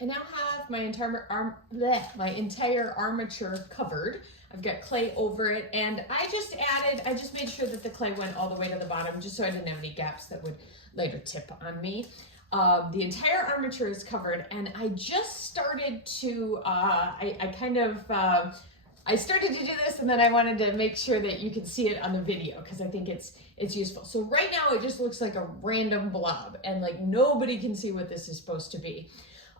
I now have my entire armature covered. I've got clay over it, and I just made sure that the clay went all the way to the bottom, just so I didn't have any gaps that would later tip on me. The entire armature is covered, and I just started to, I started to do this, and then I wanted to make sure that you could see it on the video, because I think it's useful. So right now it just looks like a random blob, and like nobody can see what this is supposed to be.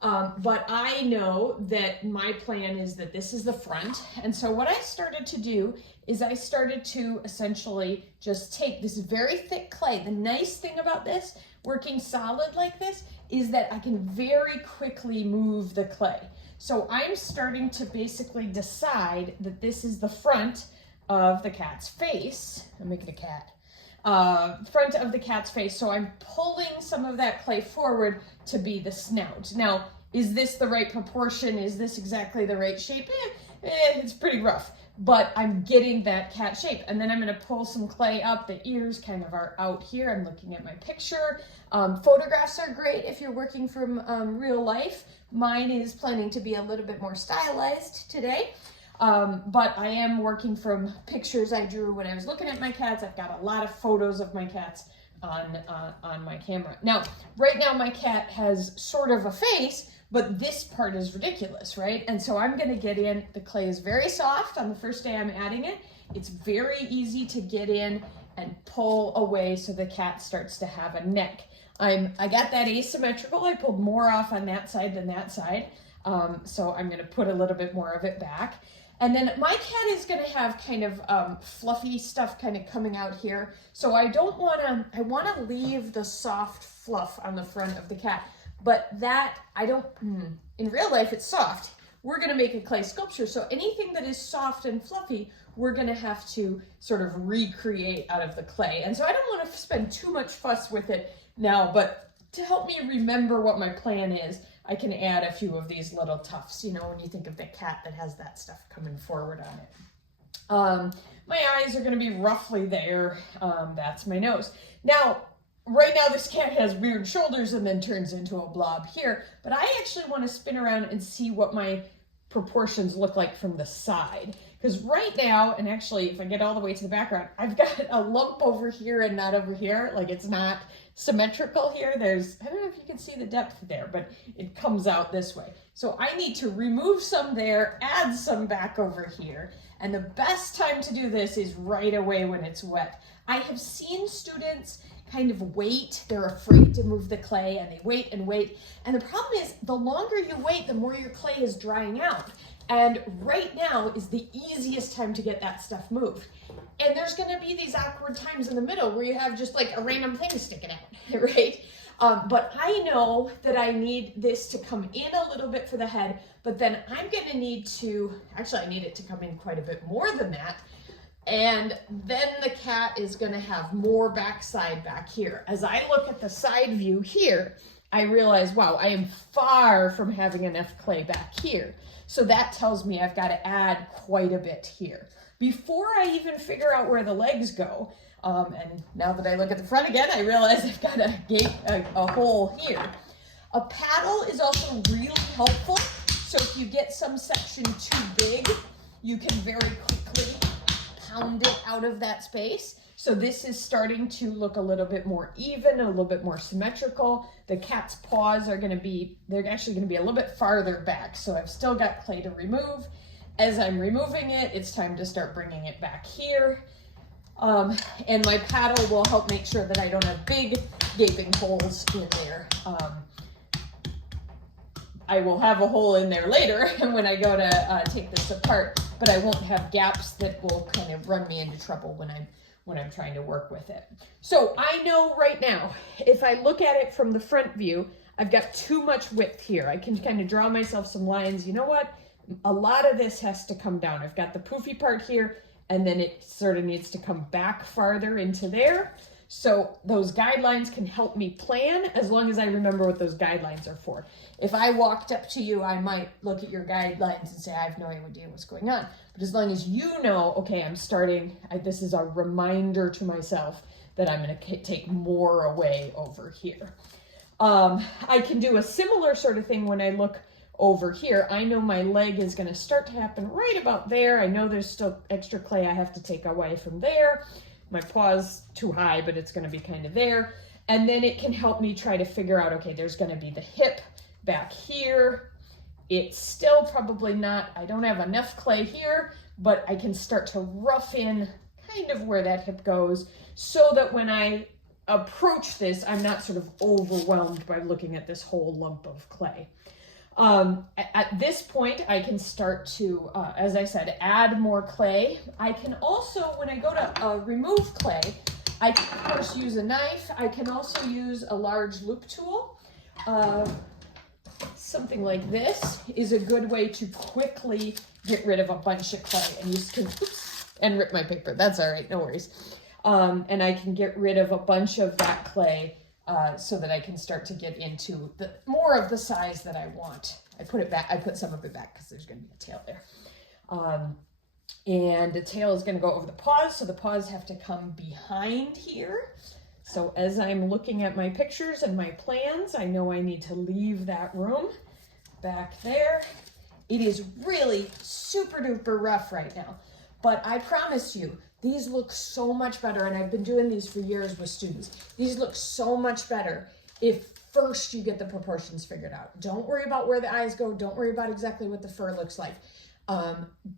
But I know that my plan is that this is the front. And so what I started to do is I started to essentially just take this very thick clay. The nice thing about this, working solid like this, is that I can very quickly move the clay. So I'm starting to basically decide that this is the front of the cat's face. I'm making a cat. Front of the cat's face. So I'm pulling some of that clay forward to be the snout. Now, is this the right proportion? Is this exactly the right shape? It's pretty rough, but I'm getting that cat shape. And then I'm going to pull some clay up. The ears kind of are out here. I'm looking at my picture. Photographs are great if you're working from real life. Mine is planning to be a little bit more stylized today. But I am working from pictures I drew when I was looking at my cats. I've got a lot of photos of my cats on my camera. Now, right now my cat has sort of a face, but this part is ridiculous, right? And so I'm gonna get in, the clay is very soft on the first day I'm adding it. It's very easy to get in and pull away so the cat starts to have a neck. I got that asymmetrical. I pulled more off on that side than that side. So I'm gonna put a little bit more of it back. And then my cat is going to have kind of fluffy stuff kind of coming out here. So I want to leave the soft fluff on the front of the cat. But that, in real life it's soft. We're going to make a clay sculpture. So anything that is soft and fluffy, we're going to have to sort of recreate out of the clay. And so I don't want to spend too much fuss with it now, but to help me remember what my plan is, I can add a few of these little tufts, you know, when you think of the cat that has that stuff coming forward on it. My eyes are going to be roughly there. That's my nose. Now, right now this cat has weird shoulders and then turns into a blob here, but I actually want to spin around and see what my proportions look like from the side. Because right now, and actually if I get all the way to the background, I've got a lump over here and not over here. Like it's not symmetrical here. I don't know if you can see the depth there, but it comes out this way. So I need to remove some there, add some back over here. And the best time to do this is right away when it's wet. I have seen students kind of wait. They're afraid to move the clay and they wait and wait. And the problem is the longer you wait, the more your clay is drying out. And right now is the easiest time to get that stuff moved. And there's going to be these awkward times in the middle where you have just like a random thing sticking out, right? But I know that I need this to come in a little bit for the head, but then I'm going to need to, actually I need it to come in quite a bit more than that. And then the cat is going to have more backside back here. As I look at the side view here, I realize, wow, I am far from having enough clay back here. So that tells me I've got to add quite a bit here. Before I even figure out where the legs go, and now that I look at the front again, I realize I've got a hole here. A paddle is also really helpful. So if you get some section too big, you can very quickly pound it out of that space. So this is starting to look a little bit more even, a little bit more symmetrical. The cat's paws are they're actually going to be a little bit farther back. So I've still got clay to remove. As I'm removing it, it's time to start bringing it back here. And my paddle will help make sure that I don't have big gaping holes in there. I will have a hole in there later when I go to take this apart, but I won't have gaps that will kind of run me into trouble when I'm trying to work with it. So I know right now, if I look at it from the front view, I've got too much width here. I can kind of draw myself some lines. You know what? A lot of this has to come down. I've got the poofy part here, and then it sort of needs to come back farther into there. So those guidelines can help me plan as long as I remember what those guidelines are for. If I walked up to you, I might look at your guidelines and say, I have no idea what's going on. But as long as you know, okay, I'm starting, this is a reminder to myself that I'm going to take more away over here. I can do a similar sort of thing when I look over here. I know my leg is going to start to happen right about there. I know there's still extra clay I have to take away from there. My paw's too high, but it's going to be kind of there. And then it can help me try to figure out, okay, there's going to be the hip back here. It's still probably not, I don't have enough clay here, but I can start to rough in kind of where that hip goes so that when I approach this, I'm not sort of overwhelmed by looking at this whole lump of clay. At this point, I can start to, as I said, add more clay. I can also, when I go to remove clay, I can of course use a knife. I can also use a large loop tool. Something like this is a good way to quickly get rid of a bunch of clay. And you can, oops, and rip my paper. That's all right, no worries. And I can get rid of a bunch of that clay so that I can start to get into the more of the size that I want. I put it back. I put some of it back because there's going to be a tail there. And the tail is going to go over the paws, so the paws have to come behind here. So as I'm looking at my pictures and my plans, I know I need to leave that room back there. It is really super duper rough right now, but I promise you, these look so much better, and I've been doing these for years with students. These look so much better if first you get the proportions figured out. Don't worry about where the eyes go. Don't worry about exactly what the fur looks like.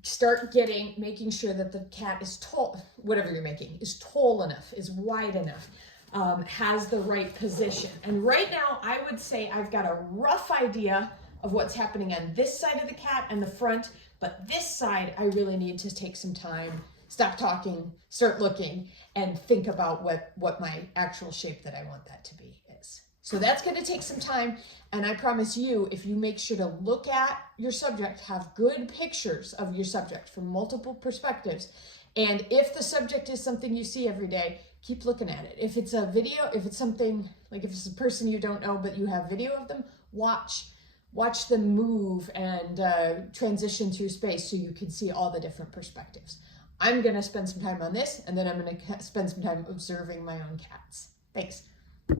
Start making sure that the cat is tall, whatever you're making, is tall enough, is wide enough, has the right position. And right now, I would say I've got a rough idea of what's happening on this side of the cat and the front, but this side, I really need to take some time, stop talking, start looking, and think about what my actual shape that I want that to be is. So that's going to take some time, and I promise you, if you make sure to look at your subject, have good pictures of your subject from multiple perspectives, and if the subject is something you see every day, keep looking at it. If it's a video, if it's something, like if it's a person you don't know but you have video of them, watch them move and transition through space so you can see all the different perspectives. I'm going to spend some time on this, and then I'm going to spend some time observing my own cats. Thanks.